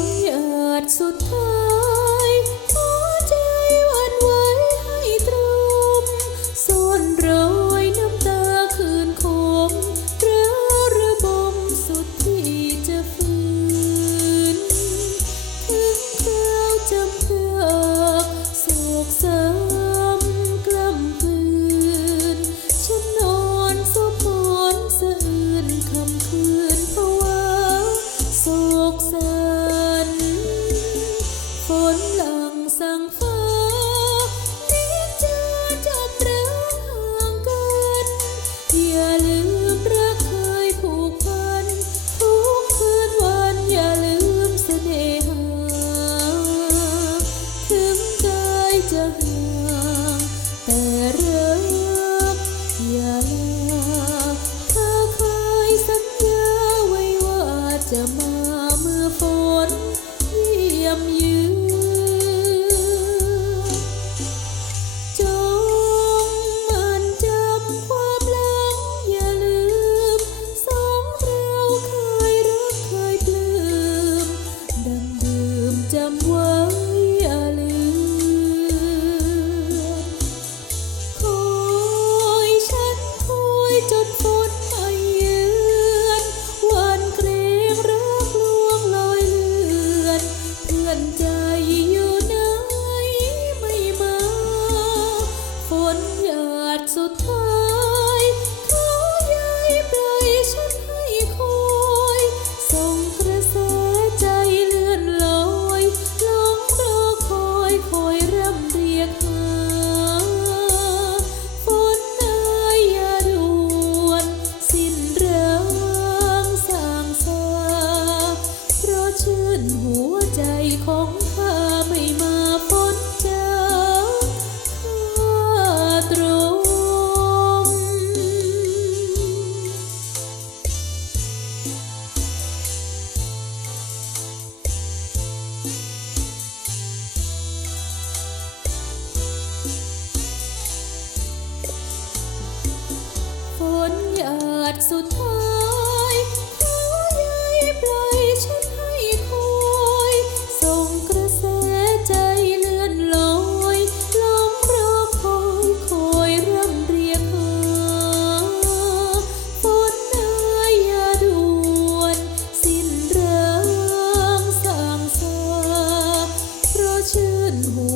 นยาดสุดท้ายหัวใจวันไว้ให้ตรมซ่อนรอยน้ำตาคืนคมระระบมสุดที่จะฝืน ถึงคราวจำเพื่อโศกซ้ากล้ำกลืนฉนนนสะพอนสะอื่นคำคืน good